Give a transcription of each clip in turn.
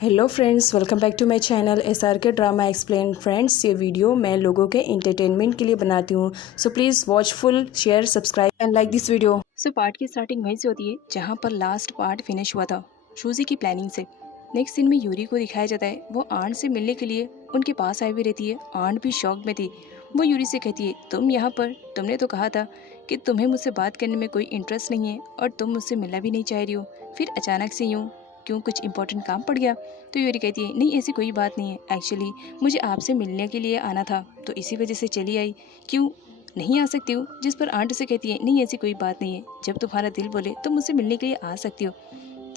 Hello friends, welcome back to my channel SRK drama explain. Friends, ये video मैं लोगों के एंटरटेनमेंट के लिए बनाती हूँ, so please watch full, share, subscribe and like this video. So part की स्टार्टिंग वहीं से होती है जहाँ पर लास्ट पार्ट फिनिश हुआ था, सूजी की प्लानिंग से। नेक्स्ट सीन में यूरी को दिखाया जाता है, वो आंट से मिलने के लिए उनके पास आई हुई रहती है। आंट भी शॉक में थी। वो यूरी से कहती है, तुम यहाँ पर, तुमने तो कहा था कि तुम्हें मुझसे बात करने में कोई इंटरेस्ट नहीं है और तुम मुझसे मिलना भी नहीं चाह रही हो, फिर अचानक से यूँ क्यों, कुछ इंपॉर्टेंट काम पड़ गया? तो यूरी कहती है, नहीं ऐसी कोई बात नहीं है, एक्चुअली मुझे आपसे मिलने के लिए आना था तो इसी वजह से चली आई। क्यों नहीं आ सकती हूँ? जिस पर आंट से कहती है, नहीं ऐसी कोई बात नहीं है, जब तुम्हारा दिल बोले तो मुझसे मिलने के लिए आ सकती हो।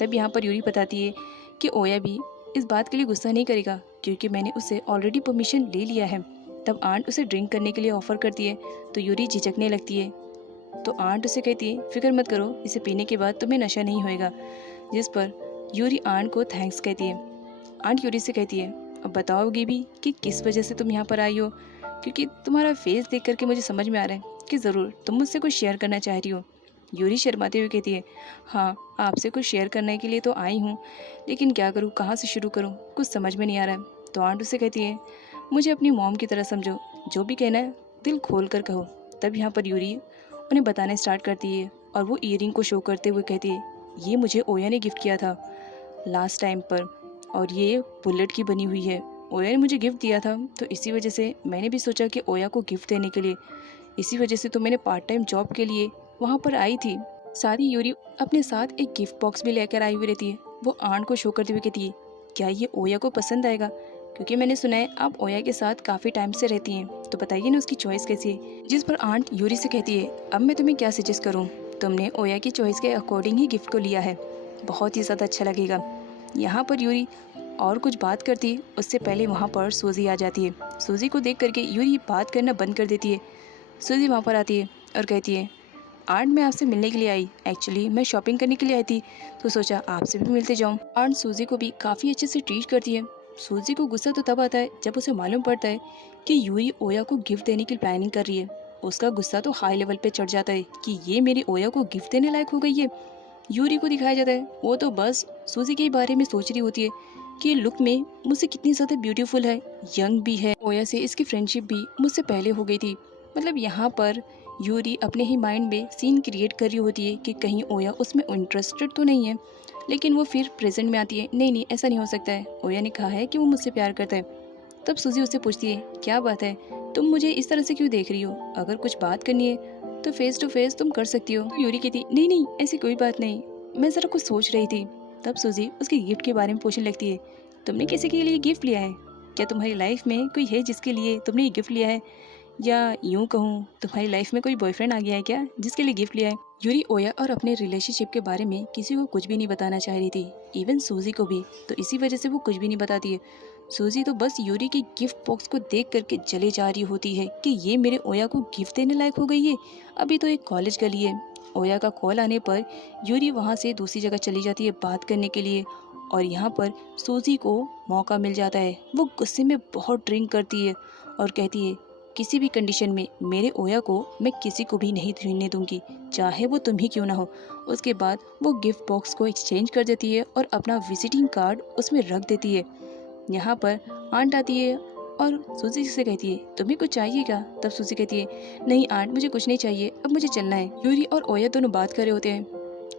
तब यहाँ पर यूरी बताती है कि ओया भी इस बात के लिए गुस्सा नहीं करेगा क्योंकि मैंने उससे ऑलरेडी परमिशन ले लिया है। तब आंट उसे ड्रिंक करने के लिए ऑफर करती है तो यूरी झिझकने लगती है। तो आंट उसे कहती है, फिक्र मत करो, इसे पीने के बाद तुम्हें नशा नहीं होएगा। जिस पर यूरी आंट को थैंक्स कहती है। आंट यूरी से कहती है, अब बताओगी भी कि किस वजह से तुम यहाँ पर आई हो, क्योंकि तुम्हारा फेस देख करके मुझे समझ में आ रहा है कि ज़रूर तुम मुझसे कुछ शेयर करना चाह रही हो। यूरी शर्माते हुए कहती है, हाँ आपसे कुछ शेयर करने के लिए तो आई हूँ, लेकिन क्या करूँ, कहाँ से शुरू करूँ, कुछ समझ में नहीं आ रहा है। तो आंट उसे कहती है, मुझे अपनी मॉम की तरह समझो, जो भी कहना है दिल खोल कर कहो। तब यहाँ पर यूरी उन्हें बताना स्टार्ट करती है और वो ईयरिंग को शो करते हुए कहती है, ये मुझे ओया ने गिफ्ट किया था लास्ट टाइम पर, और ये बुलेट की बनी हुई है। ओया ने मुझे गिफ्ट दिया था तो इसी वजह से मैंने भी सोचा कि ओया को गिफ्ट देने के लिए, इसी वजह से तो मैंने पार्ट टाइम जॉब के लिए वहाँ पर आई थी। साथ ही यूरी अपने साथ एक गिफ्ट बॉक्स भी लेकर आई हुई रहती है। वो आंट को शो करते हुए कहती है, क्या ये ओया को पसंद आएगा? क्योंकि मैंने सुना है आप ओया के साथ काफ़ी टाइम से रहती हैं, तो बताइए ना उसकी चॉइस कैसी है। जिस पर आंट यूरी से कहती है, अब मैं तुम्हें क्या सजेस्ट करूँ, तुमने ओया की चॉइस के अकॉर्डिंग ही गिफ्ट को लिया है, बहुत ही ज़्यादा अच्छा लगेगा। यहाँ पर यूरी और कुछ बात करती उससे पहले वहाँ पर सूजी आ जाती है। सूजी को देख करके यूरी बात करना बंद कर देती है। सूजी वहाँ पर आती है और कहती है, आंट मैं आपसे मिलने के लिए आई, एक्चुअली मैं शॉपिंग करने के लिए आई थी तो सोचा आपसे भी मिलते जाऊँ। आंट सूजी को भी काफ़ी अच्छे से ट्रीट करती है। सूजी को गुस्सा तो तब आता है जब उसे मालूम पड़ता है कि यूरी ओया को गिफ्ट देने की प्लानिंग कर रही है। उसका गुस्सा तो हाई लेवल पे चढ़ जाता है कि ये मेरी ओया को गिफ्ट देने लायक हो गई है। यूरी को दिखाया जाता है, वो तो बस सूजी के बारे में सोच रही होती है कि लुक में मुझसे कितनी ज़्यादा ब्यूटीफुल है, यंग भी है, ओया से इसकी फ्रेंडशिप भी मुझसे पहले हो गई थी। मतलब यहाँ पर यूरी अपने ही माइंड में सीन क्रिएट कर रही होती है कि कहीं ओया उसमें इंटरेस्टेड तो नहीं है, लेकिन वो फिर प्रेजेंट में आती है, नहीं नहीं ऐसा नहीं हो सकता है, ओया ने कहा है कि वो मुझसे प्यार करता है। तब सूजी उससे पूछती है, क्या बात है, तुम मुझे इस तरह से क्यों देख रही हो, अगर कुछ बात करनी है तो फेस टू फेस तुम कर सकती हो। तो यूरी कहती, नहीं नहीं ऐसी कोई बात नहीं, मैं ज़रा कुछ सोच रही थी। तब सूजी उसके गिफ्ट के बारे में पूछने लगती है, तुमने किसी के लिए गिफ्ट लिया है क्या? तुम्हारी लाइफ में कोई है जिसके लिए तुमने ये गिफ्ट लिया है, या यूं कहूँ तुम्हारी लाइफ में कोई बॉयफ्रेंड आ गया है क्या जिसके लिए गिफ्ट लिया है? यूरी ओया और अपने रिलेशनशिप के बारे में किसी को कुछ भी नहीं बताना चाह रही थी, इवन सूजी को भी, तो इसी वजह से वो कुछ भी नहीं बताती है। सूजी तो बस यूरी के गिफ्ट बॉक्स को देख करके चले जा रही होती है कि ये मेरे ओया को गिफ्ट देने लायक हो गई है, अभी तो एक कॉलेज गली है। ओया का कॉल आने पर यूरी वहाँ से दूसरी जगह चली जाती है बात करने के लिए, और यहाँ पर सूजी को मौका मिल जाता है। वो गुस्से में बहुत ड्रिंक करती है और कहती है, किसी भी कंडीशन में मेरे ओया को मैं किसी को भी नहीं छूने दूंगी, चाहे वो तुम ही क्यों ना हो। उसके बाद वो गिफ्ट बॉक्स को एक्सचेंज कर देती है और अपना विजिटिंग कार्ड उसमें रख देती है। यहाँ पर आंट आती है और सूजी से कहती है, तुम्हें कुछ चाहिए क्या? तब सूजी कहती है, नहीं आंट मुझे कुछ नहीं चाहिए, अब मुझे चलना है। यूरी और ओया दोनों बात कर रहे होते हैं।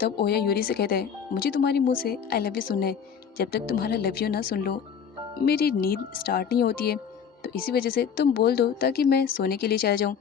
तब ओया यूरी से कहता है, मुझे तुम्हारे मुंह से आई लव यू सुनना है, जब तक तुम्हारा लव यू ना सुन लो मेरी नींद स्टार्ट नहीं होती है, तो इसी वजह से तुम बोल दो ताकि मैं सोने के लिए चला जाऊँ।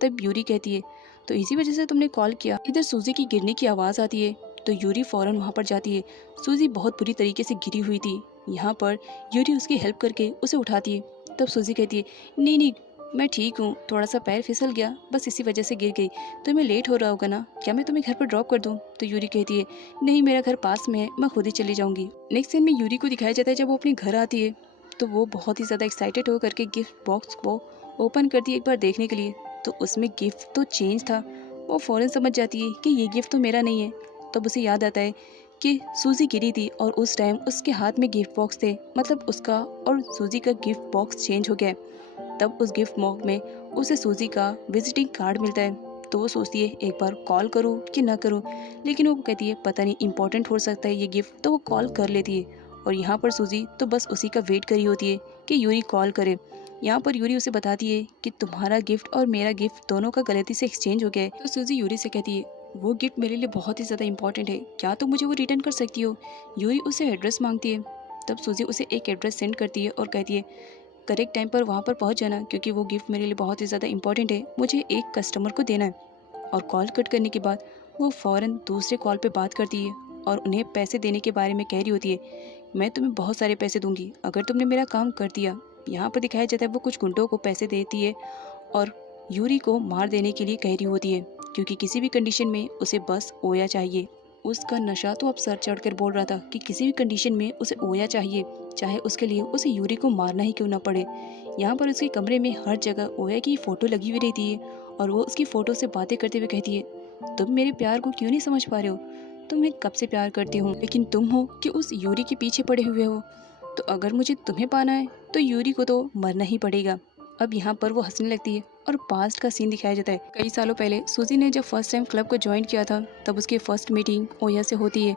तब यूरी कहती है, तो इसी वजह से तुमने कॉल किया। इधर सूजी की गिरने की आवाज़ आती है तो यूरी फ़ौरन वहाँ पर जाती है। सूजी बहुत बुरी तरीके से गिरी हुई थी। यहाँ पर यूरी उसकी हेल्प करके उसे उठाती है। तब सूजी कहती है, नहीं नहीं मैं ठीक हूँ, थोड़ा सा पैर फिसल गया, बस इसी वजह से गिर गई, तुम्हें लेट हो रहा होगा ना, क्या मैं तुम्हें घर पर ड्रॉप कर दूँ? तो यूरी कहती है, नहीं मेरा घर पास में है, मैं खुद ही चली जाऊँगी। नेक्स्ट सीन में यूरी को दिखाया जाता है जब वो अपने घर आती है तो वो बहुत ही ज़्यादा एक्साइटेड होकर के गिफ्ट बॉक्स को ओपन करती है एक बार देखने के लिए, तो उसमें गिफ्ट तो चेंज था। वो फ़ौरन समझ जाती है कि ये गिफ्ट तो मेरा नहीं है। तब उसे याद आता है कि सूजी गिरी थी और उस टाइम उसके हाथ में गिफ्ट बॉक्स थे, मतलब उसका और सूजी का गिफ्ट बॉक्स चेंज हो गया है। तब उस गिफ्ट बॉक्स में उसे सूजी का विजिटिंग कार्ड मिलता है, तो वो सोचती है एक बार कॉल करूँ कि ना करूँ, लेकिन वो कहती है पता नहीं इम्पोर्टेंट हो सकता है ये गिफ्ट, तो वो कॉल कर लेती है और यहाँ पर सूजी तो बस उसी का वेट करी होती है कि यूरी कॉल करे। यहाँ पर यूरी उसे बताती है कि तुम्हारा गिफ्ट और मेरा गिफ्ट दोनों का गलती से एक्सचेंज हो गया है। तो सूजी यूरी से कहती है वो गिफ्ट मेरे लिए बहुत ही ज़्यादा इंपॉर्टेंट है, क्या तुम मुझे वो रिटर्न कर सकती हो। यूरी उससे एड्रेस मांगती है। तब सूजी उसे एक एड्रेस सेंड करती है और कहती है करेक्ट टाइम पर वहाँ पर पहुँच जाना, क्योंकि वो गिफ्ट मेरे लिए बहुत ही ज़्यादा इंपॉर्टेंट है, मुझे एक कस्टमर को देना है। और कॉल कट करने के बाद वो फ़ौरन दूसरे कॉल पे बात करती है और उन्हें पैसे देने के बारे में कह रही होती है मैं तुम्हें बहुत सारे पैसे दूंगी अगर तुमने मेरा काम कर दिया। यहाँ पर दिखाया जाता है वो कुछ गुंडों को पैसे देती है और यूरी को मार देने के लिए कह रही होती है, क्योंकि किसी भी कंडीशन में उसे बस ओया चाहिए। उसका नशा तो अब सर चढ़कर बोल रहा था कि किसी भी कंडीशन में उसे ओया चाहिए, चाहे उसके लिए उसे यूरी को मारना ही क्यों ना पड़े। यहाँ पर उसके कमरे में हर जगह ओया की फ़ोटो लगी हुई रहती है और वो उसकी फ़ोटो से बातें करते हुए कहती है तुम मेरे प्यार को क्यों नहीं समझ पा रहे हो, तुम्हें कब से प्यार करती हूँ, लेकिन तुम हो कि उस यूरी के पीछे पड़े हुए हो। तो अगर मुझे तुम्हें पाना है तो यूरी को तो मरना ही पड़ेगा। अब यहाँ पर वो हंसने लगती है और पास्ट का सीन दिखाया जाता है। कई सालों पहले सूजी ने जब फर्स्ट टाइम क्लब को ज्वाइन किया था तब उसकी फर्स्ट मीटिंग ओया से होती है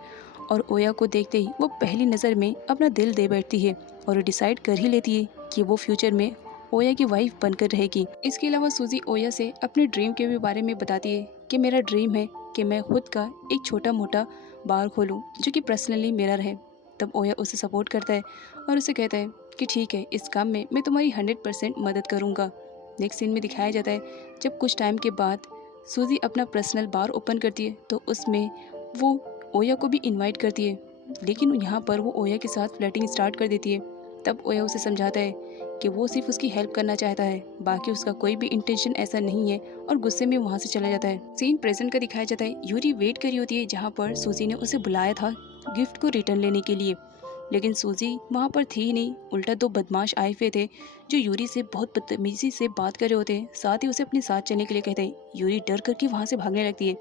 और ओया को देखते ही वो पहली नज़र में अपना दिल दे बैठती है और डिसाइड कर ही लेती है कि वो फ्यूचर में ओया की वाइफ बनकर रहेगी। इसके अलावा सूजी ओया से अपने ड्रीम के भी बारे में बताती है कि मेरा ड्रीम है कि मैं खुद का एक छोटा मोटा बार खोलूँ जो कि पर्सनली मेरा रहे। तब ओया उसे सपोर्ट करता है और उसे कहता है कि ठीक है, इस काम में मैं तुम्हारी 100% मदद करूँगा। नेक्स्ट सीन में दिखाया जाता है जब कुछ टाइम के बाद सूजी अपना पर्सनल बार ओपन करती है तो उसमें वो ओया को भी इनवाइट करती है, लेकिन यहाँ पर वो ओया के साथ फ्लर्टिंग स्टार्ट कर देती है। तब ओया उसे समझाता है कि वो सिर्फ उसकी हेल्प करना चाहता है, बाकी उसका कोई भी इंटेंशन ऐसा नहीं है और गुस्से में वहाँ से चला जाता है। सीन प्रेजेंट का दिखाया जाता है। यूरी वेट करी होती है जहाँ पर सूजी ने उसे बुलाया था गिफ्ट को रिटर्न लेने के लिए, लेकिन सूजी वहाँ पर थी ही नहीं। उल्टा दो बदमाश आए हुए थे जो यूरी से बहुत बदतमीजी से बात कर रहे होते हैं, साथ ही उसे अपने साथ चलने के लिए कहते हैं। यूरी डर करके वहाँ से भागने लगती है।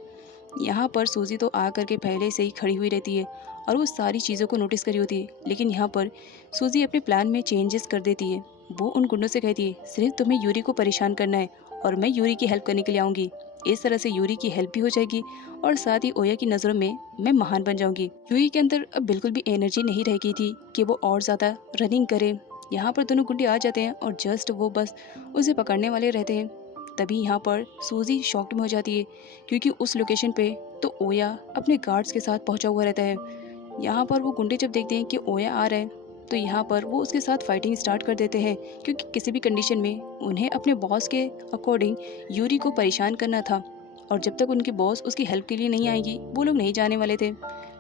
यहाँ पर सूजी तो आ करके पहले से ही खड़ी हुई रहती है और वो सारी चीज़ों को नोटिस करी होती है, लेकिन यहाँ पर सूजी अपने प्लान में चेंजेस कर देती है। वो उन गुंडों से कहती है सिर्फ तुम्हें यूरी को परेशान करना है और मैं यूरी की हेल्प करने के लिए आऊँगी। इस तरह से यूरी की हेल्प भी हो जाएगी और साथ ही ओया की नज़रों में मैं महान बन जाऊंगी। यूरी के अंदर अब बिल्कुल भी एनर्जी नहीं रह गई थी कि वो और ज़्यादा रनिंग करे। यहाँ पर दोनों गुंडे आ जाते हैं और जस्ट वो बस उसे पकड़ने वाले रहते हैं। तभी यहाँ पर सूजी शॉक्ड में हो जाती है क्योंकि उस लोकेशन पे तो ओया अपने गार्ड्स के साथ पहुँचा हुआ रहता है। यहाँ पर वो गुंडे जब देखते हैं कि ओया आ रहा है तो यहाँ पर वो उसके साथ फाइटिंग स्टार्ट कर देते हैं, क्योंकि किसी भी कंडीशन में उन्हें अपने बॉस के अकॉर्डिंग यूरी को परेशान करना था और जब तक उनके बॉस उसकी हेल्प के लिए नहीं आएंगी वो लोग नहीं जाने वाले थे।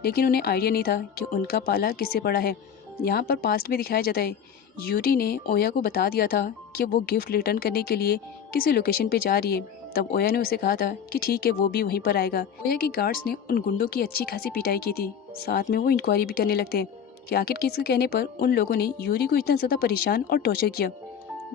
लेकिन उन्हें आइडिया नहीं था कि उनका पाला किससे पड़ा है। यहाँ पर पास्ट में दिखाया जाता है यूरी ने ओया को बता दिया था कि वो गिफ्ट रिटर्न करने के लिए किसी लोकेशन पे जा रही है। तब ओया ने उसे कहा था कि ठीक है वो भी वहीं पर आएगा। ओया के गार्ड्स ने उन गुंडों की अच्छी खासी पिटाई की थी, साथ में वो इंक्वायरी भी करने लगते हैं कि आखिर किसके कहने पर उन लोगों ने यूरी को इतना ज़्यादा परेशान और टॉर्चर किया।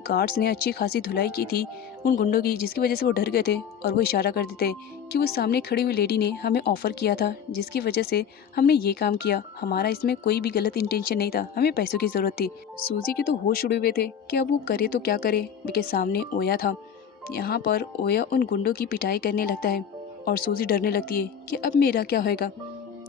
गार्ड्स ने अच्छी खासी धुलाई की थी उन गुंडों की, जिसकी वजह से वो डर गए थे और वो इशारा कर देते कि वो सामने खड़ी हुई लेडी ने हमें ऑफ़र किया था जिसकी वजह से हमने ये काम किया, हमारा इसमें कोई भी गलत इंटेंशन नहीं था, हमें पैसों की ज़रूरत थी। सूजी के तो होश उड़े हुए थे कि अब वो करे तो क्या करे, उनके सामने ओया था। यहाँ पर ओया उन गुंडों की पिटाई करने लगता है और सूजी डरने लगती है कि अब मेरा क्या होएगा।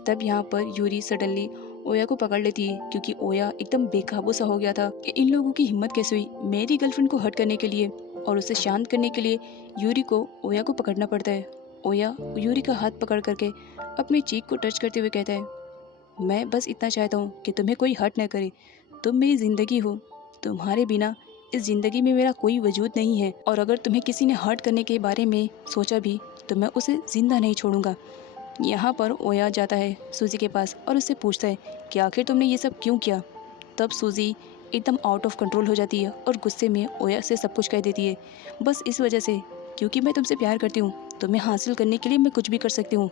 तब यहाँ पर यूरी सडनली ओया को पकड़ लेती है, क्योंकि ओया एकदम बेकाबू सा हो गया था कि इन लोगों की हिम्मत कैसे हुई मेरी गर्लफ्रेंड को हर्ट करने के लिए। और उसे शांत करने के लिए यूरी को ओया को पकड़ना पड़ता है। ओया यूरी का हाथ पकड़ करके अपनी चीख को टच करते हुए कहता है मैं बस इतना चाहता हूँ कि तुम्हें कोई हर्ट न करे, तुम मेरी ज़िंदगी हो, तुम्हारे बिना इस ज़िंदगी में मेरा कोई वजूद नहीं है, और अगर तुम्हें किसी ने हर्ट करने के बारे में सोचा भी तो मैं उसे ज़िंदा नहीं छोड़ूंगा। यहाँ पर ओया जाता है सूजी के पास और उससे पूछता है कि आखिर तुमने ये सब क्यों किया। तब सूजी एकदम आउट ऑफ कंट्रोल हो जाती है और गुस्से में ओया से सब कुछ कह देती है, बस इस वजह से क्योंकि मैं तुमसे प्यार करती हूँ, तुम्हें हासिल करने के लिए मैं कुछ भी कर सकती हूँ।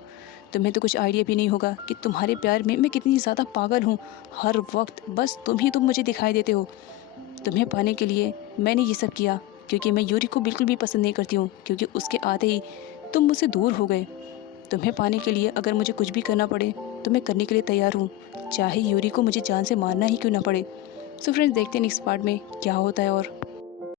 तुम्हें तो कुछ आइडिया भी नहीं होगा कि तुम्हारे प्यार में मैं कितनी ज़्यादा पागल हूँ, हर वक्त बस तुम मुझे दिखाई देते हो। तुम्हें पाने के लिए मैंने ये सब किया क्योंकि मैं यूरी को बिल्कुल भी पसंद नहीं करती हूँ, क्योंकि उसके आते ही तुम मुझसे दूर हो गए। तुम्हें पाने के लिए अगर मुझे कुछ भी करना पड़े तो मैं करने के लिए तैयार हूँ, चाहे यूरी को मुझे जान से मारना ही क्यों ना पड़े। सो फ्रेंड्स, देखते हैं नेक्स्ट पार्ट में क्या होता है और